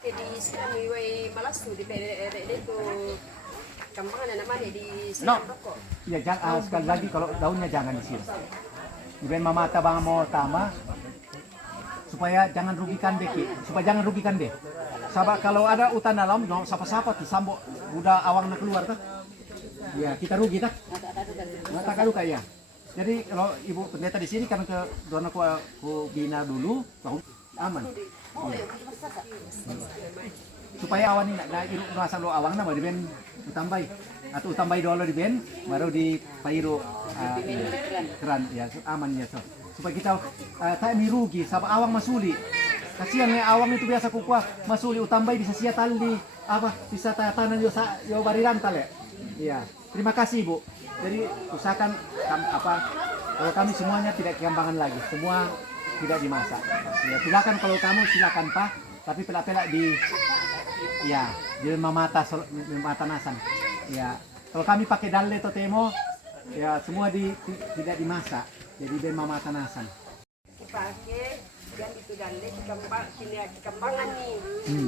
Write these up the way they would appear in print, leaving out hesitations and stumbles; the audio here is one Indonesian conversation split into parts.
Di sini malas tuh di itu kampangan namanya di No. siram rokok. Ya, sekali lagi kalau daunnya jangan disiram. Iben mamata bang mau tama supaya jangan rugikan deh, supaya jangan rugikan deh. Sabak kalau ada hutan alam, no sapa-sapa ti sambo udah awang nak keluar tuh. Ya kita rugi tak? Mata kadu kayak. Jadi kalau ibu pendeta di sini karena ke dona ku bina dulu, aman. Ya. Supaya awan ini nak iruk rasa lo awang nama di ben utambai atau utambai dulu di ben baru di pairu keran ya aman ya so. Supaya kita tak mirugi sabab awang masuli. Kasihan ya awang itu biasa kukuah masuli utambai bisa sia tali apa bisa tanah yo bari rantal ya. Iya. Terima kasih Bu. Jadi usahakan kalau kami semuanya tidak kegambangan lagi. Semua tidak dimasak. Ya, silakan kalau kamu silakan Pak, tapi pelak-pelak di mata nasan. Ya, kalau kami pakai dalle atau temo, ya semua tidak dimasak. Jadi di mata nasan. Dipakai yang itu dalle dikembangan nih.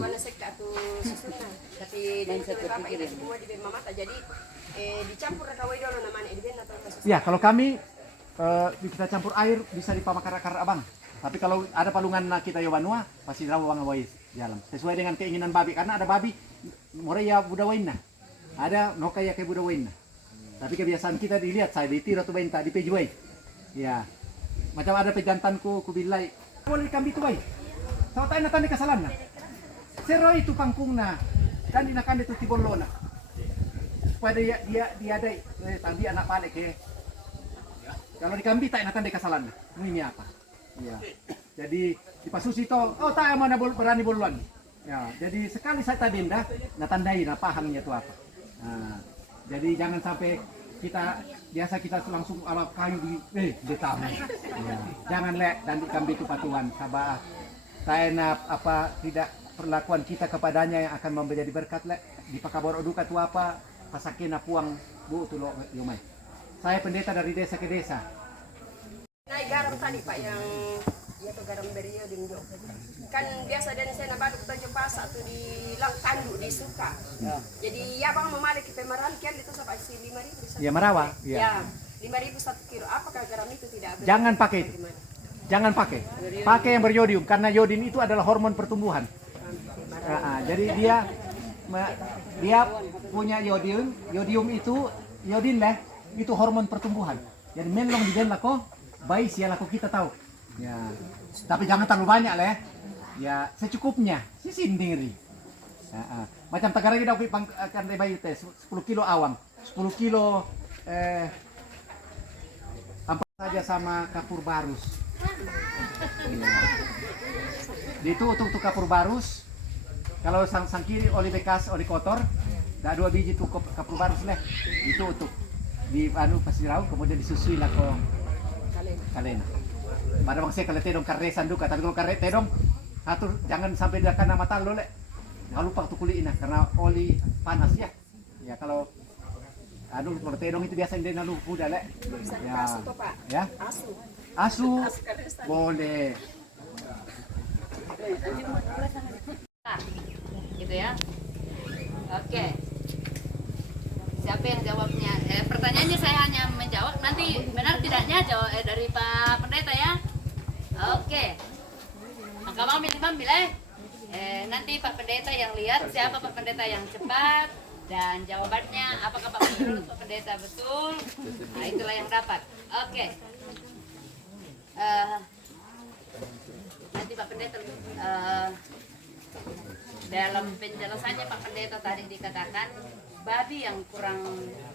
Mana sekta tuh susunan. Tapi dan satu bapak ini semua di mata jadi dicampur kawai dulu namanya di ben atau ya, kalau kami kita campur air bisa dipamakar-akar abang. Tapi kalau ada palungan kita Yowanua pasti rawa bang awais jalan. Sesuai dengan keinginan babi karena ada babi moreya budawainna. Ada nokaya kayak budawainna. Tapi kebiasaan kita dilihat saya ditira tuh benta di pejuai. Ya. Macam ada pejantanku kubilai. Boleh kami tuh baik. Sao tayo natanda kasalan na. Sero itu pangkungna. Dan dinakan itu tibolona. Pada dia ada tadi anak pale ke. Kalau di kambi tak natanda kasalan na. Ini apa? Ya. Jadi di pasusi itu, tak mana berani boluan. Ya, jadi sekali saya tabinda, natandai na pahamnya itu apa. Nah, jadi jangan sampai kita langsung ala kayu di tamu. Ya. Jangan lek dan dikambi itu patuan sabah. Saya tidak perlakuan kita kepadanya yang akan menjadi berkat lek di pakabor duka tu apa pasakina puang bu tulo yumai. Saya pendeta dari desa ke desa. Naik garam tadi Pak yang ya tuh garam dari Yodin kan biasa dan saya nabaduk tujuh pasak tuh di lang tanduk di suka. Jadi ya bang memalik kita merankian itu sampai 5.000. Ya merawa. Ya 5.000 1 kilo. Apakah garam itu tidak? Jangan pakai itu. Jangan pakai. Pakai yang beryodium karena yodin itu adalah hormon pertumbuhan. Jadi dia punya yodium. Yodium itu yodin lah. Itu hormon pertumbuhan. Jadi menlong di den lako, baik siapa lako kita tahu. Ya, tapi jangan terlalu banyak lah ya. Ya secukupnya, sendiri. Macam tagara kita akan bayi teh 10 kilo awang, 10 kilo apa saja sama kapur barus. Itu untuk kapur barus. Kalau sang kiri oli bekas, oli kotor, dah 2 biji tuh kapur barus lah. Itu untuk di pasirau kemudian disusui lah ke kalena. Pada bang saya kalau tedong karesan duka, tapi kalau karet tedong atur jangan sampai dekat nama talo le. Jangan lupa tuh kuliin karena oli panas ya. Ya kalau kalau tedong itu biasa dia nalu muda le. Ya. Ya. Asu. Boleh. Gitu ya. Oke. Siapa yang jawabnya? Pertanyaannya saya hanya menjawab, nanti benar tidaknya jawab dari Pak Pendeta ya. Oke. Maka mau milih nanti Pak Pendeta yang lihat siapa Pak Pendeta yang cepat dan jawabannya apakah menurut Pak Pendeta betul. Nah itulah yang dapat. Oke. Nanti Pak Pendeta dalam penjelasannya Pak Pendeta tadi dikatakan babi yang kurang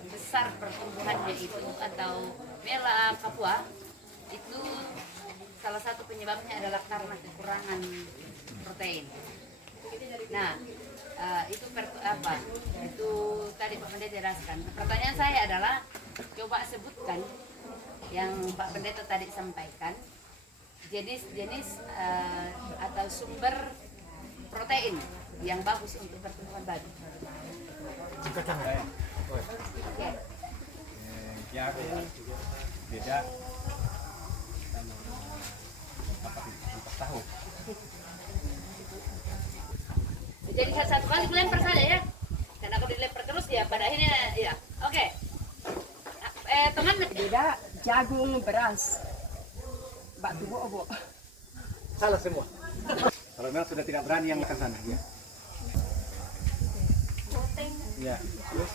besar pertumbuhannya itu atau mela kapua itu salah satu penyebabnya adalah karena kekurangan protein. Nah, itu Itu tadi Pak Pendeta jelaskan. Pertanyaan saya adalah coba sebutkan yang Pak Pendeta tadi sampaikan jenis-jenis atau sumber protein yang bagus untuk pertumbuhan babi. Oke. Ya, beda sama ampas tahu. Jadi satu kali lempar saja ya. Karena kalau dilempar terus ya pada akhirnya ya. Oke. Teman Beda jagung, beras, batu bobo. Salah semua. Kalau memang sudah tidak berani yang ke sana, ya. Ya. Terus.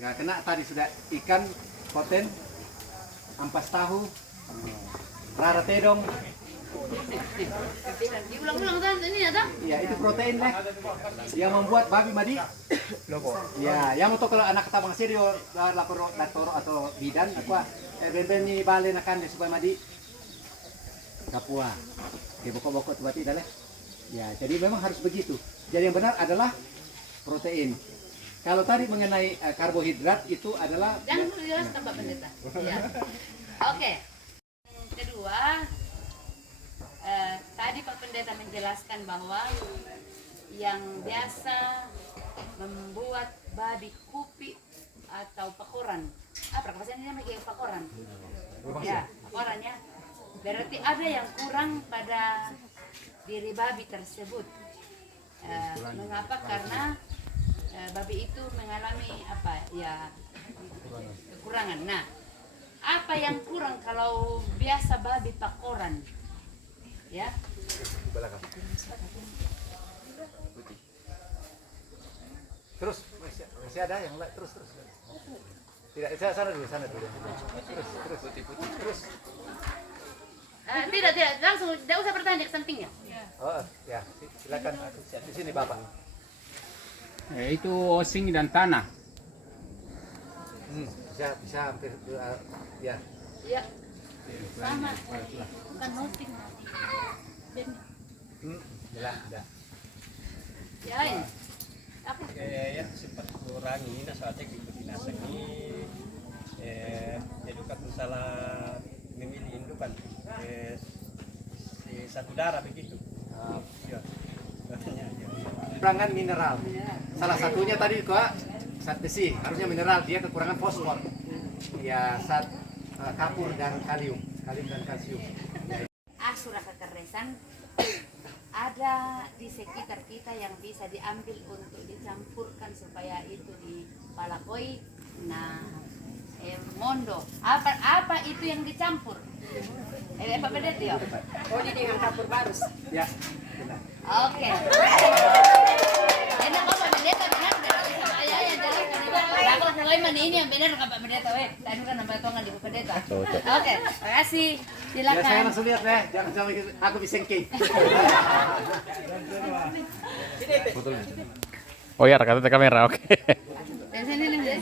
Ya, kena tadi sudah ikan, poten, ampas tahu, rara tedong. diulang-ulang kan ini ya tak? Ya, itu protein lah. Yang membuat babi madi. Ya, yang untuk kalau anak tabang serio lapor datoro atau bidan apa ben ni bale nakan supaya madi. Kapua. Dia bokok-bokok tu bati daleh. Ya, jadi memang harus begitu. Jadi yang benar adalah protein. Kalau tadi mengenai karbohidrat itu adalah Jangan dulu jelaskan Pak Pendeta. Ya. Oke. Kedua, tadi Pak Pendeta menjelaskan bahwa yang biasa membuat babi kupi atau pakoran. Apa bahasa ini namanya pakoran? Ya, pakoran ya. Berarti ada yang kurang pada diri babi tersebut. Mengapa? Karena babi itu mengalami apa ya kekurangan. Nah, apa yang kurang kalau biasa babi pakoran? Ya. belakang. Terus masih ada yang lain terus. Tidak, saya sana dulu. Terus. Tidak, langsung tidak usah bertanya ke sampingnya. Oh, ya, silakan di sini Bapak. Itu osing dan tanah. Bisa hampir ya. Ya. Sama. Bukan hosting. Ya. Ya. Ini. Apa? Ya sempat kurangi na sa ating binasa ni jadi kan salah memilih indukan si satu darah begitu. Ya. Kekurangan mineral. Salah satunya tadi zat besi, harusnya mineral, dia kekurangan fosfor. Ya, zat kapur dan kalium dan kalsium. Asura kekerasan ada di sekitar kita yang bisa diambil untuk dicampurkan supaya itu di palakoi. Nah, mondo. Apa itu yang dicampur? Pak Pendeta ya? Oh, jadi dengan kapur barus. Ya, benar. Oke. Enak kok Pak Pendeta benar sama ayah yang jelas Pak Pendeta. Aku kalau ini yang benar Pak Pendeta tadi kan nambah tongan di Pak Pendeta. Oke, makasih. Ya, saya Silakan. langsung lihat deh, jangan sampai aku disengking. Oh ya, rekaman kamera, oke. Dan sini nih.